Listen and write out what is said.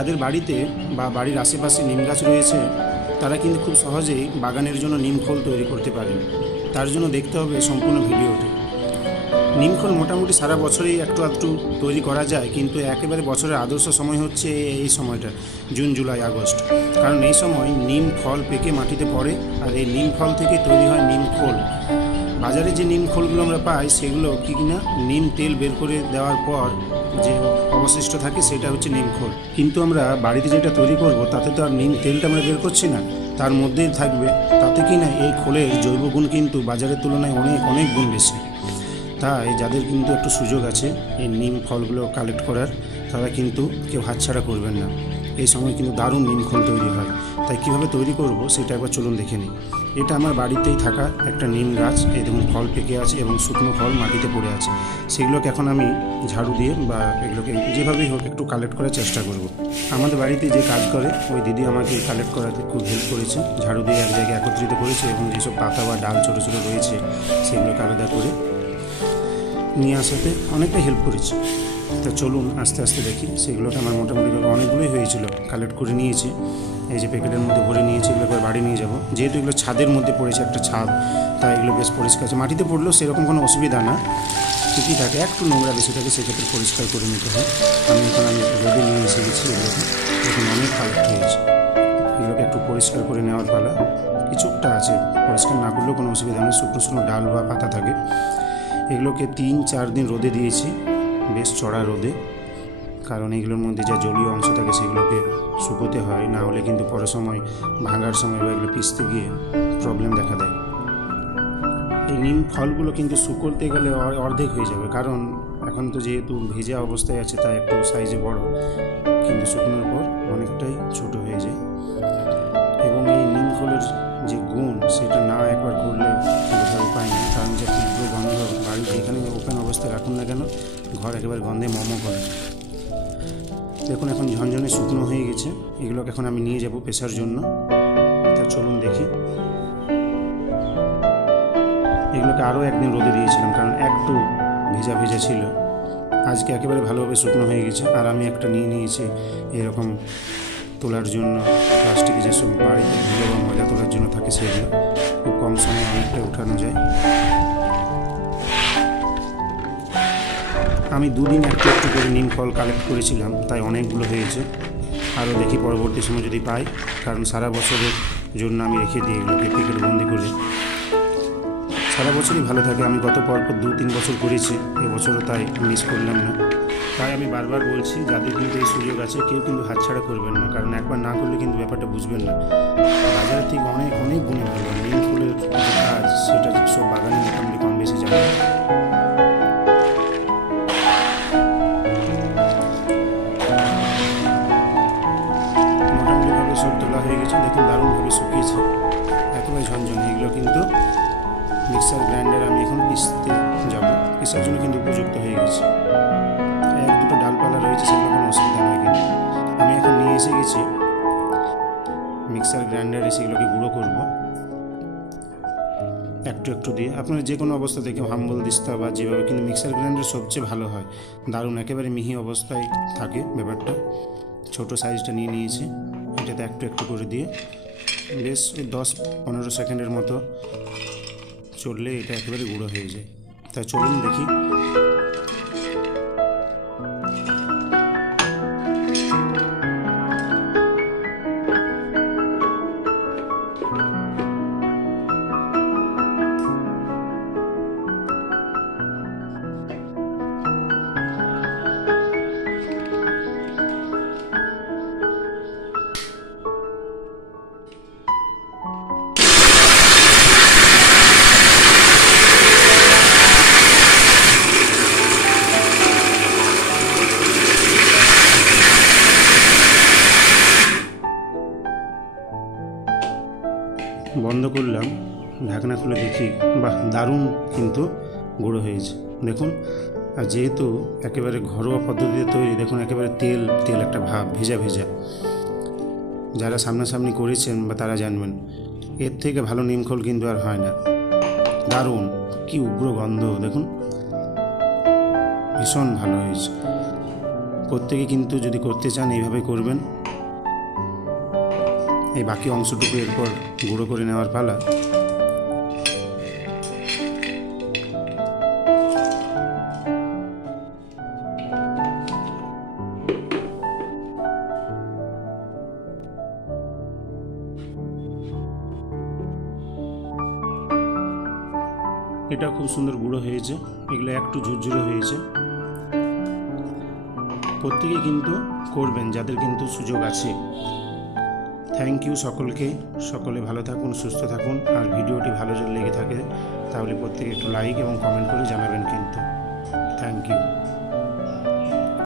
যাদের বাড়িতে বা বাড়ির আশেপাশে নিম গাছ রয়েছে তারা কিন্তু খুব সহজেই বাগানের জন্য নিম খোল তৈরি করতে পারেন। তার জন্য দেখতে হবে সম্পূর্ণ ভিডিওটি। নিম খোল মোটামুটি সারা বছরই একটু আধটু তৈরি করা যায়, কিন্তু একেবারে বছরের আদর্শ সময় হচ্ছে এই সময়টা, জুন জুলাই আগস্ট। কারণ এই সময় নিম ফল পেকে মাটিতে পড়ে, আর এই নিম ফল থেকে তৈরি হয় নিম খোল। বাজারে যে নিম খোলগুলো আমরা পাই সেগুলো কি কিনা নিম তেল বের করে দেওয়ার পর যে অবশিষ্ট থাকে সেটা হচ্ছে নিম খোল। কিন্তু আমরা বাড়িতে যেটা তৈরি করব তাতে তো আর নিম তেলটা আমরা বের করছি না, তার মধ্যেই থাকবে। তাতে কি না এই খোলের জৈব গুণ কিন্তু বাজারের তুলনায় অনেক অনেক গুণ বেশি। তাই যাদের কিন্তু একটু সুযোগ আছে এই নিম ফলগুলো কালেক্ট করার, তারা কিন্তু কেউ হাতছাড়া করবেন না। এই সময় কিন্তু দারুণ নিম খোল তৈরি হয়। তাই কীভাবে তৈরি করব সেটা একবার চলুন দেখে নিই। এটা আমার বাড়িতেই থাকা একটা নিম গাছ, এই দেখুন ফল পেকে আছে এবং শুকনো ফল মাটিতে পড়ে আছে। সেগুলোকে এখন আমি ঝাড়ু দিয়ে বা এগুলোকে যেভাবেই হোক একটু কালেক্ট করার চেষ্টা করব। আমাদের বাড়িতে যে কাজ করে ওই দিদি আমাকে কালেক্ট করাতে খুব হেল্প করেছে, ঝাড়ু দিয়ে এক জায়গায় একত্রিত করেছে এবং যেসব পাতা বা ডাল ছোটো ছোটো রয়েছে সেগুলোকে আলাদা করে নিয়ে আসাতে অনেকটা হেল্প করেছে। তা চলুন আস্তে আস্তে দেখি। সেগুলোকে আমার মোটামুটিভাবে অনেকগুলোই হয়েছিল, কালেক্ট করে নিয়েছি। এই যে প্যাকেটের মধ্যে ভরে নিয়েছি, এগুলো করে বাড়ি নিয়ে যাব। যেহেতু এগুলো ছাদের মধ্যে পড়েছে, একটা ছাদ, তাই এগুলো বেশ পরিষ্কার আছে। মাটিতে পড়লেও সেরকম কোনো অসুবিধা না, ঠিকই থাকে। একটু নোংরা বেশি থাকে, সেক্ষেত্রে পরিষ্কার করে নিতে হয়। আমি রোদে নিয়ে এসে গেছি এগুলোকে, এখন অনেক কালেক্ট হয়েছে। এগুলোকে একটু পরিষ্কার করে নেওয়ার পালা। কিছুটা আছে, পরিষ্কার না করলেও কোনো অসুবিধা নেই, শুকনো শুকনো ডাল বা পাতা থাকে। এগুলোকে 3-4 দিন রোদে দিয়েছি, বেশ চড়া রোদে। কারণ এগুলোর মধ্যে যা জলীয় অংশ থাকে সেগুলোকে শুকোতে হয়, না হলে কিন্তু পরের সময় ভাঙার সময় বা এগুলো পিষতে গিয়ে প্রবলেম দেখা দেয়। এই নিম ফলগুলো কিন্তু শুকোতে গেলে অর্ধেক হয়ে যাবে, কারণ এখন তো যেহেতু ভেজা অবস্থায় আছে তাই একটু সাইজে বড়, কিন্তু শুকনোর পর অনেকটাই ছোট হয়ে যায়। এবং এই নিম ফলের যে গুণ সেটা না একবার করলে বোঝার উপায় নেই। কারণ যে তীব্র গন্ধ, বাড়ি যেখানে ওপেন অবস্থায় রাখুন না কেন ঘর একেবারে গন্ধে মমো করে। দেখুন এখন ঝনঝনে শুকনো হয়ে গেছে। এগুলোকে এখন আমি নিয়ে যাব পেশার জন্য। তা চলুন দেখি। এগুলোকে আরও একদিন রোদে দিয়েছিলাম, কারণ একটু ভেজা ভেজা ছিল। আজকে একেবারে ভালোভাবে শুকনো হয়ে গেছে। আর আমি একটা নিয়ে নিয়েছি এরকম তোলার জন্য, প্লাস্টিকে যেসব বাড়িতে ধুলো বা ময়লা তোলার জন্য থাকে সেগুলো, খুব কম সময়ে অনেকটা উঠানো যায়। আমি 2 দিন একটু একটু করে নিম ফল কালেক্ট করেছিলাম, তাই অনেকগুলো হয়েছে। আরও দেখি পরবর্তী সময় যদি পাই, কারণ সারা বছরের জন্য আমি রেখে দিই এগুলোকে প্যাকেট বন্দি করে। সারা বছরই ভালো থাকে। আমি গত পরপর 2-3 বছর করেছি, এবছরও তাই মিস করলাম না। তাই আমি বারবার বলছি, যাদের কিন্তু এই সুযোগ আছে কেউ কিন্তু হাতছাড়া করবেন না, কারণ একবার না করলে কিন্তু ব্যাপারটা বুঝবেন না। বাজারের থেকে অনেক অনেক গুণে ভালো নিম ফুলের কাজ, সেটা সব বাগানে মোটামুটি কম বেশি জানে। মোটামুটিভাবে সব তোলা হয়ে গেছে, দেখুন দারুণভাবে শুকিয়েছে, একেবারে ঝনঝনে। এগুলো কিন্তু মিক্সার গ্রাইন্ডার আমি এখন পিষতে যাব, পিষার জন্য কিন্তু উপযুক্ত হয়ে গেছে। 1-2টো ডালপালা রয়েছে, সেগুলো কোনো অসুবিধা নয়। কিন্তু আমি এখন নিয়ে এসে গেছি মিক্সার গ্রাইন্ডারে, সেগুলোকে গুঁড়ো করব একটু একটু দিয়ে। আপনারা যে কোনো অবস্থা থেকে হাম্বল দিস্তা বা যেভাবে, কিন্তু মিক্সার গ্রাইন্ডার সবচেয়ে ভালো হয়, দারুণ একেবারে মিহি অবস্থায় থাকে ব্যাপারটা। ছোটো সাইজটা নিয়ে নিয়েছি, এটাতে একটু একটু করে দিয়ে বেশ 10-15 সেকেন্ডের মতো চললে এটা একেবারে গুঁড়ো হয়ে যায়। তাই চলুন দেখি। বন্ধ করলাম, ঢাকনা খুলে দেখি, বাহ দারুণ কিন্তু গুঁড়ো হয়েছে দেখুন। আর যেহেতু একেবারে ঘরোয়া পদ্ধতিতে তৈরি, দেখুন একেবারে তেল তেল একটা ভাব, ভেজা ভেজা। যারা সামনাসামনি করেছেন বা তারা জানবেন, এর থেকে ভালো নিমখোল কিন্তু আর হয় না। দারুণ, কি উগ্র গন্ধ দেখুন, ভীষণ ভালো হয়েছে। প্রত্যেকে কিন্তু যদি করতে চান এইভাবে করবেন। এই বাকি অংশটুকু এরপর গুঁড়ো করে নেওয়ার পালা। এটা খুব সুন্দর গুঁড়ো হয়েছে, এগুলো একটু ঝুরঝুরে হয়েছে। প্রত্যেকে কিন্তু করবেন যাদের কিন্তু সুযোগ আছে। থ্যাংক ইউ সকলকে, সকলে ভালো থাকুন, সুস্থ থাকুন। আর ভিডিওটি ভালো যদি লেগে থাকে তাহলে প্রত্যেকে একটু লাইক এবং কমেন্ট করে জানাবেন কিন্তু। Thank you.